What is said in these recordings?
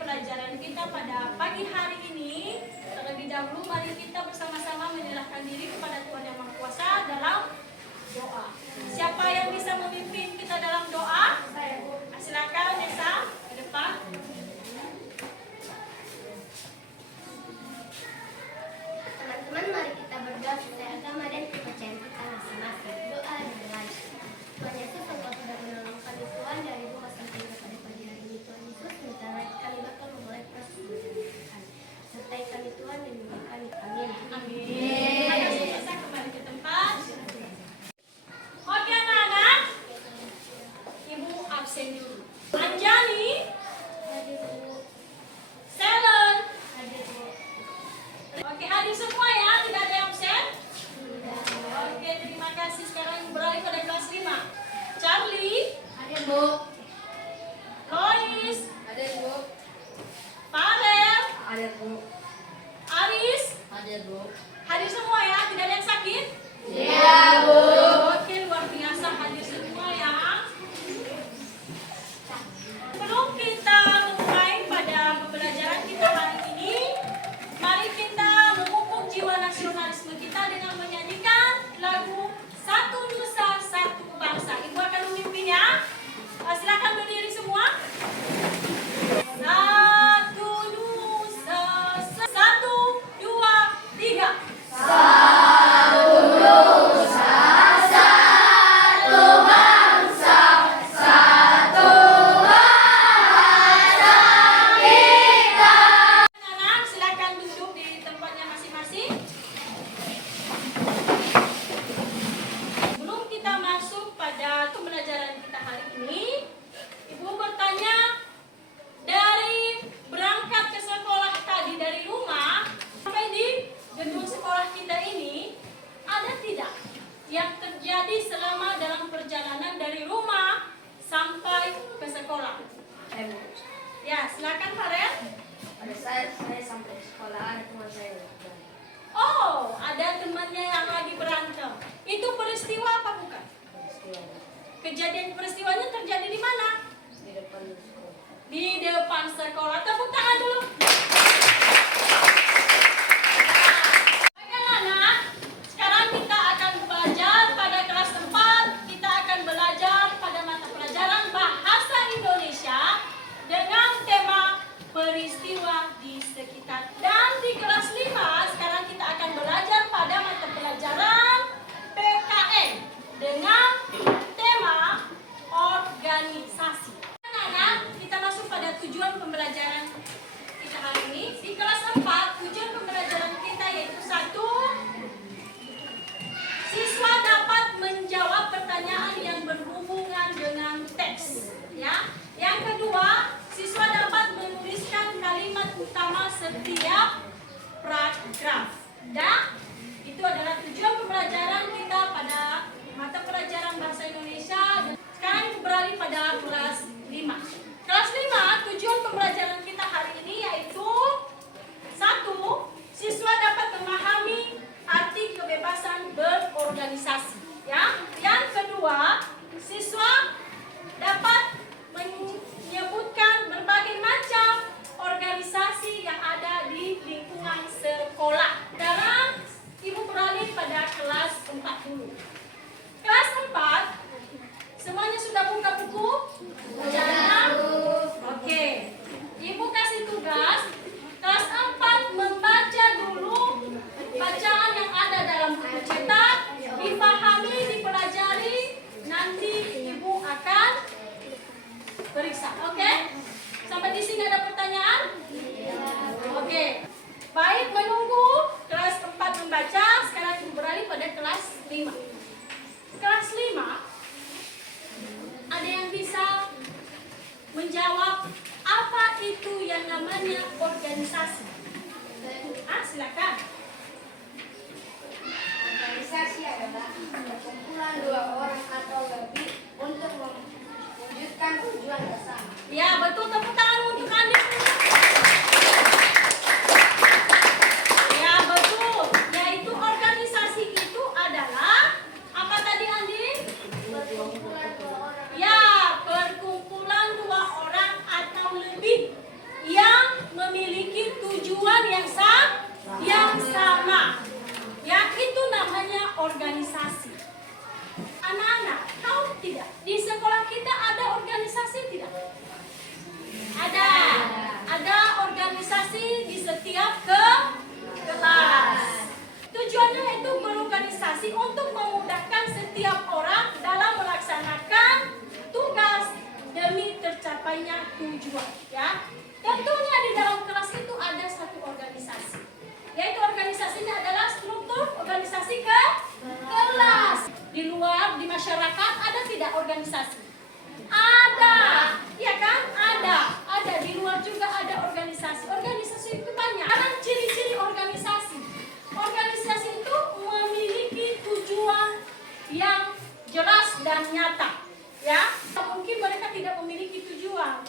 pelajaran kita pada pagi hari ini. Terlebih dahulu mari kita bersama-sama menyerahkan diri kepada Tuhan Yang Maha Kuasa dalam doa. Siapa yang bisa memimpin kita dalam doa? Saya, Bu. Silakan Nesa ke depan. Teman-teman, mari kita berdoa sesuai agama dan kepercayaan kita masing-masing. Doa adalah Tuhan Yesus, Engkau sudah menolongkan Tuhan dari rumah sampai kepada pagi hari ini. Tuhan Yesus, mintalah kami bakal memulai proses penyembuhan. Sertai kami Tuhan dan bimbing kami. Amin. Amin. Terima kasih Nesa, kembali ke tempat. Oke anak-anak, Ibu absen dulu. Anjani, Hadir, Bu. Selen. Hadir, Bu. Oke, hadir semua ya, tidak ada yang absen. Sudah. Oke, terima kasih. Sekarang beralih pada kelas 5. Charlie, Hadir, Bu. Lois, Hadir, Bu. Farel, Hadir, Bu. Aris, Hadir, Bu. hadir semua ya, tidak ada yang sakit. Iya, Bu. Oke, luar biasa hadir semua ya. Sebelum kita mulai pada pembelajaran kita hari ini, mari kita memupuk jiwa nasionalisme kita dengan menyanyikan lagu Satu Nusa Satu Bangsa. Ibu akan memimpin ya. Silakan berdiri semua. Satu Nusa, satu, dua, tiga. Anak-anak, silakan duduk di tempatnya masing-masing. Sebelum kita masuk pada pembelajaran kita hari ini, Ibu bertanya, dari berangkat ke sekolah tadi dari rumah sampai di gedung sekolah kita ini, ada tidak yang terjadi selama dalam perjalanan dari rumah sampai ke sekolah? Ya, silakan Farel. Pada saat saya sampai sekolah, ada teman saya. Oh, ada temannya yang lagi berantem. Itu peristiwa apa bukan? Kejadian peristiwanya terjadi di mana? Di depan sekolah. Di depan sekolah. Tepuk tangan dulu. Oke anak, sekarang kita akan belajar pada kelas 4. Kita akan belajar pada mata pelajaran Bahasa Indonesia dengan tema peristiwa di sekitar. Dan di kelas 5 sekarang kita akan belajar pada mata pelajaran PKN dengan tema organisasi. Anak-anak, kita masuk pada tujuan pembelajaran kita hari ini. Di kelas 4, tujuan pembelajaran kita yaitu 1. Siswa dapat menjawab pertanyaan yang berhubungan dengan teks. Ya. Yang kedua, siswa dapat menuliskan kalimat utama setiap paragraf. Dan itu adalah tujuan pembelajaran kita pada mata pelajaran Bahasa Indonesia. Sekarang kita beralih pada kelas 5. Kelas 5, tujuan pembelajaran kita hari ini yaitu 1. Siswa dapat memahami arti kebebasan berorganisasi. Ya. Yang kedua, siswa dapat menyebutkan berbagai macam organisasi yang ada di lingkungan sekolah. Sekarang Ibu beralih pada kelas 4 dulu. Kelas 4, semuanya sudah buka buku? Bacaan? Oke. Ibu kasih tugas kelas 4 membaca dulu bacaan yang ada dalam buku cetak, dipahami, dipelajari, nanti Ibu akan periksa. Oke? Sampai di sini ada pertanyaan? Oke. Baik, menunggu kelas 4 membaca, sekarang Ibu beralih pada kelas 5. Kelas 5, ada yang bisa menjawab apa itu yang namanya organisasi? Silakan. Organisasi adalah perkumpulan dua orang atau lebih untuk mewujudkan tujuan bersama. Ya, betul. Tepuk tangan untuk Andi. Ya, betul. Yaitu organisasi itu adalah apa tadi Andi? Perkumpulan dua orang. Ya, perkumpulan dua orang atau lebih yang tujuan, ya. Tentunya di dalam kelas itu ada satu organisasi, yaitu organisasinya adalah struktur organisasi kelas. Di luar, di masyarakat ada tidak organisasi? Ada, ya kan? Ada. Di luar juga ada organisasi. Organisasi itu banyak. Karena ciri-ciri organisasi. Organisasi itu memiliki tujuan yang jelas dan nyata, ya. Mungkin mereka tidak memiliki tujuan,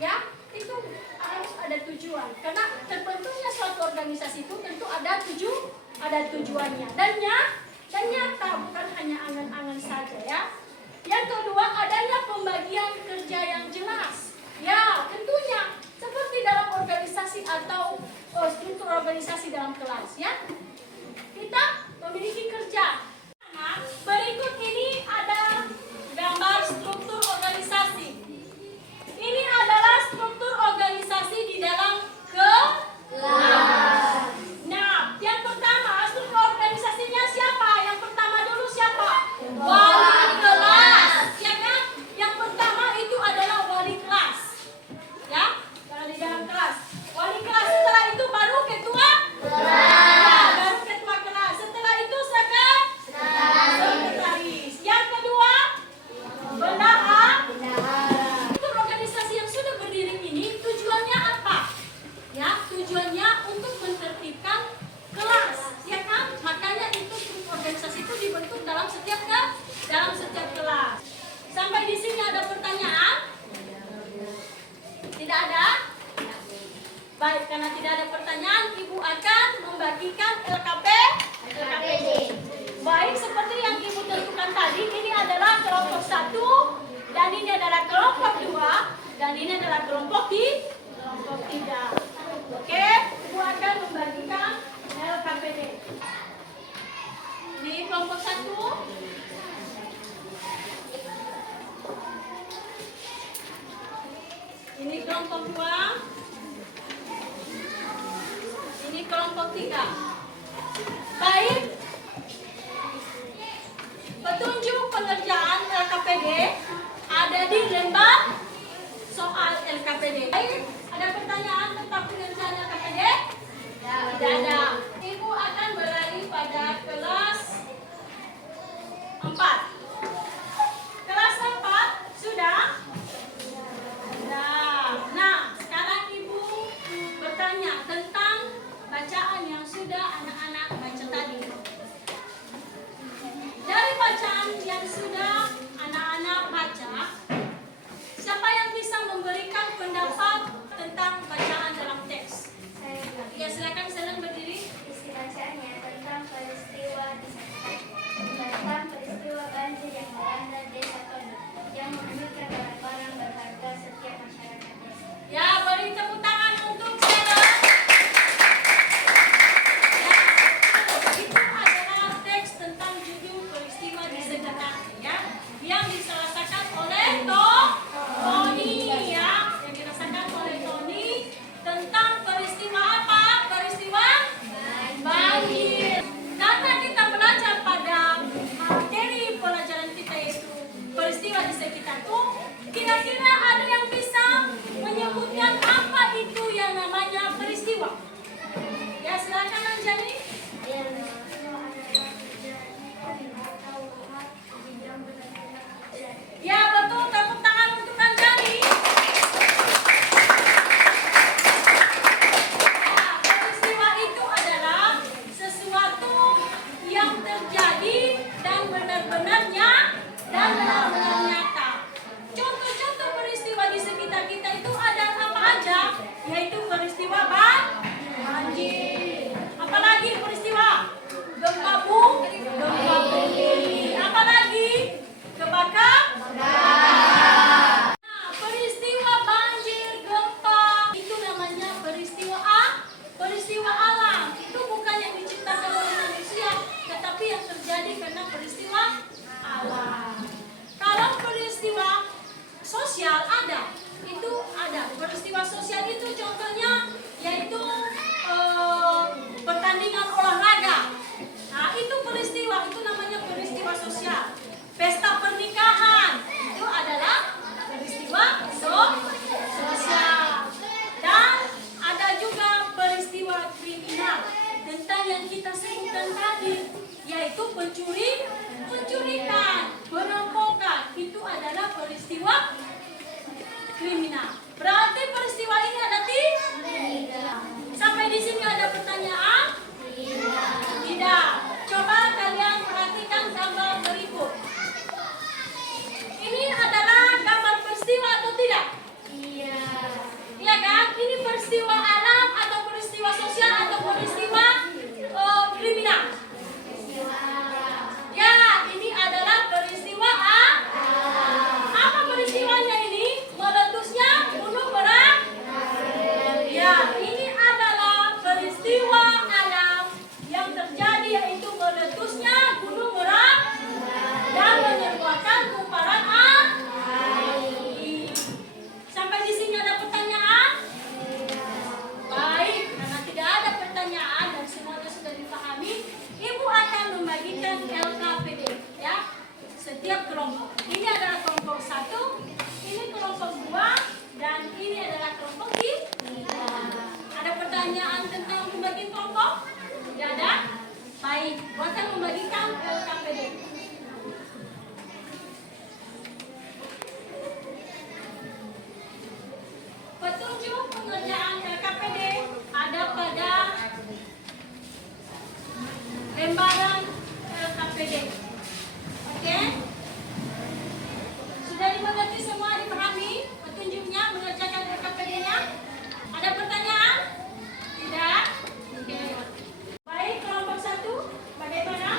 ya. Itu harus ada tujuan. Karena terbentuknya suatu organisasi itu tentu ada tujuannya. Dan nyata, bukan hanya angan-angan saja, ya. Yang kedua, adanya pembagian kerja yang jelas. Ya, tentunya seperti dalam organisasi atau struktur organisasi dalam kelas, ya. Kita memiliki kerja. Nah, berikut ini ada gambar struktur organisasi. Ini adalah struktur organisasi di dalam kelas. Nah, yang pertama, struktur organisasinya siapa? Yang pertama dulu siapa? Wali kelas, ya kan? Yang pertama itu adalah wali kelas, ya. Kalau di dalam kelas, wali kelas. Setelah itu baru ketua kelas. Ya, baru ketua kelas. Setelah itu sekretaris. Yang kedua, bendahara. Struktur organisasi yang sudah berdiri ini tujuannya apa? Ya, tujuannya untuk menertibkan kelas, ya kan? Makanya itu struktur organisasi itu dibentuk dalam setiap kelas. Sampai di sini ada pertanyaan? Tidak ada? Baik, karena tidak ada pertanyaan, Ibu akan membagikan LKPD. Baik, seperti yang Ibu tentukan tadi, ini adalah kelompok 1, dan ini adalah kelompok 2, dan ini adalah kelompok 3. Oke, Ibu akan membagikan LKPD. Ini kelompok 1. Ini kelompok 2. Ini kelompok 3. Baik. Petunjuk pengerjaan LKPD ada di lembar soal LKPD. Baik, ada pertanyaan tentang pengerjaan LKPD? Tidak ada. Ibu akan beralih pada kelas 4. Kelas 4 sudah? Nah, sekarang Ibu bertanya tentang bacaan yang sudah anak-anak baca tadi. Dari bacaan yang sudah anak-anak baca, siapa yang bisa memberikan pendapat tentang bacaan dalam teks? Ya, silakan senang berdiri. Isi bacaannya tentang peristiwa banjir yang melanda desa Tondo yang menghanyutkan barang-barang berharga setiap masyarakat desa. Ya, beri tepuk tangan untuk Sarah. Ya, itu adalah teks tentang judul peristiwa di sekitar, ya, yang diserasakan oleh Tony, ya, yang dirasakan oleh Tony tentang peristiwa apa? Peristiwa banjir. Karena kita belajar pada materi pelajaran kita yaitu peristiwa di sekitarku, kira-kira ada yang bisa menyebutkan apa itu yang namanya peristiwa? Ya, silakan Anjani. Ya, betul, tepuk tangan untuk Anjani. Nah, peristiwa itu adalah sesuatu yang terjadi dan benar-benarnya dan benar-benar nyata. Contoh-contoh peristiwa di sekitar kita itu ada apa aja? Yaitu peristiwa banjir. Apalagi peristiwa gempa bumi. Apalagi kebakaran. Nah, peristiwa banjir, gempa itu namanya peristiwa alam. Itu bukan yang diciptakan oleh manusia, tetapi yang terjadi karena peristiwa alam. Kalau peristiwa sosial ada, itu ada. Peristiwa sosial itu contohnya yaitu pertandingan olahraga. Nah, itu peristiwa, itu namanya peristiwa sosial. Pesta pernikahan. peristiwa alam atau peristiwa sosial atau peristiwa kriminal? Ya, ini adalah peristiwa apa peristiwanya ini? Meletusnya gunung Merapi. Ya, ini adalah peristiwa alam yang terjadi, yaitu meletusnya gunung Merapi dan mengeluarkan kumparan air. Sampai di sini ada pertanyaan? Baik, karena tidak ada pertanyaan dan semuanya sudah dipahami, Ibu akan membagikan LKPD, ya, setiap kelompok. Ini adalah kelompok 1, ini kelompok 2, dan ini adalah kelompok 3. Ada pertanyaan tentang membagi kelompok? Tidak ada? Baik, Ibu akan membagikan LKPD. Petunjuk pengerjaan LKPD ada pada lembaran LKPD. Oke? Sudah dimengerti semua, dipahami petunjuknya mengerjakan LKPD-nya? Ada pertanyaan? Tidak? Oke. Baik, kelompok 1, bagaimana?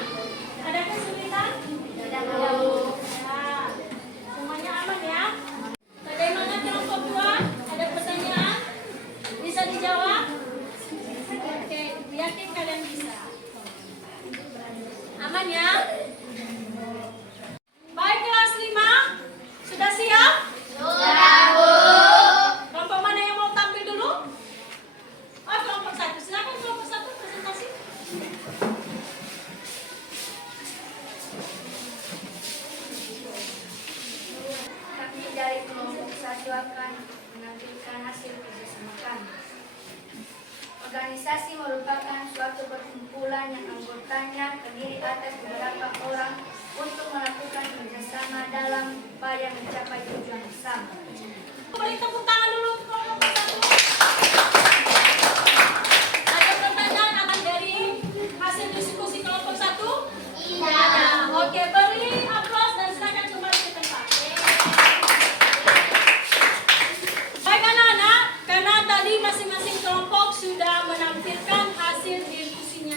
Ada kesulitan? Tidak. Ya. Semuanya aman ya? Bagaimana kelompok 2? Ada pertanyaan? Bisa dijawab? Oke, yakin kalian bisa. Aman ya? Baik, kelas 5. Sudah siap? Sudah, Bu. Kelompok mana yang mau tampil dulu? Oh, kelompok 1. Silakan kelompok 1 presentasi. Kami dari kelompok 1 akan menampilkan hasil kerjasama kami. Organisasi merupakan suatu perkumpulan yang anggotanya terdiri atas beberapa orang untuk melakukan kerjasama dalam upaya mencapai tujuan bersama. Beri tepuk tangan dulu kelompok 1. Ada pertanyaan akan dari hasil diskusi kelompok 1? Iya. Oke, beri aplaus dan silakan kembali ke tempat. Baik anak-anak, karena tadi masing-masing kelompok sudah menampilkan hasil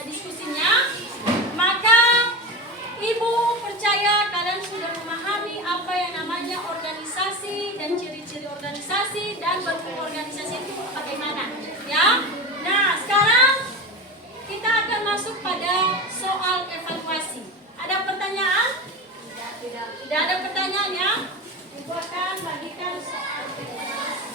diskusinya, maka Ibu percaya kalian sudah memahami apa yang namanya organisasi dan ciri-ciri organisasi dan bentuk organisasi itu bagaimana, ya. Nah, sekarang kita akan masuk pada soal evaluasi. Ada pertanyaan? Tidak ada pertanyaan ya? Ibu akan bagikan soal evaluasi.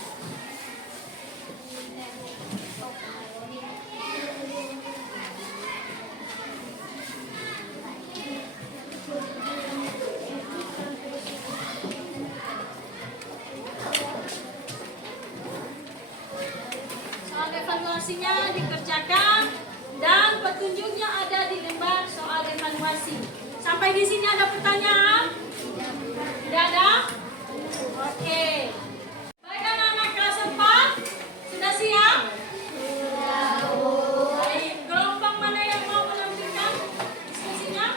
Soal evaluasinya dikerjakan dan petunjuknya ada di lembar soal evaluasi. Sampai di sini ada pertanyaan? Tidak ada? Oke. Baik anak-anak kelas 4, sudah siap? Baik, kelompok mana yang mau menampilkan diskusinya?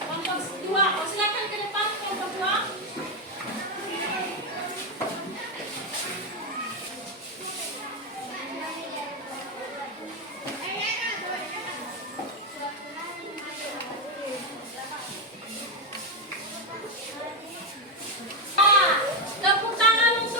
Kelompok 2. Oh, silakan ke depan kelompok 2. Tepuk tangan untuk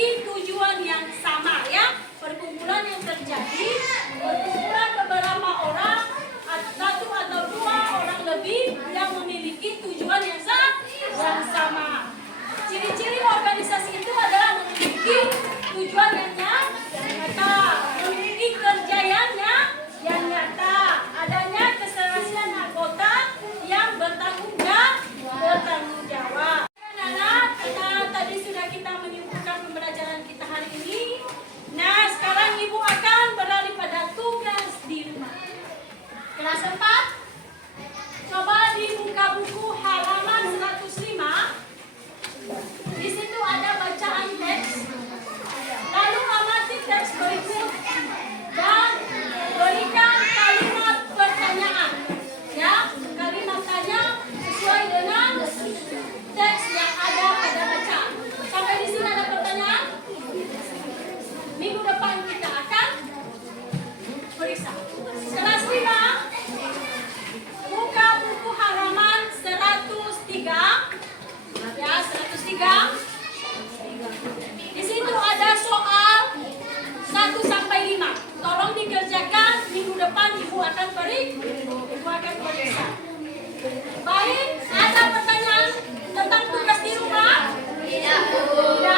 memiliki tujuan yang sama ya. Perkumpulan yang terjadi, perkumpulan beberapa orang, satu atau dua orang lebih yang memiliki tujuan yang sama. Ciri-ciri organisasi itu adalah memiliki tujuan yang nyata, memiliki kerjaan yang nyata, adanya keserasian anggota yang bertanggung jawab. Anak-anak, karena tadi sudah kita menyuguhkan pembelajaran kita hari ini. Nah, sekarang Ibu akan beralih pada tugas di rumah. Kelas 4, coba dibuka buku halaman 105. Di situ ada bacaan teks. Lalu amati teks berikut dan berikan kalimat pertanyaan. Ya, kalimat tanya sesuai dengan teks yang ada pada bacaan. Sampai di sini ada pertanyaan? Minggu depan kita akan periksa. Kelas 5, buka buku halaman 103. Ya, 103. Di situ ada soal 1 sampai 5. Tolong dikerjakan, minggu depan Ibu akan periksa. Baik, ada pertanyaan tentang tugas di rumah? Tidak. Tidak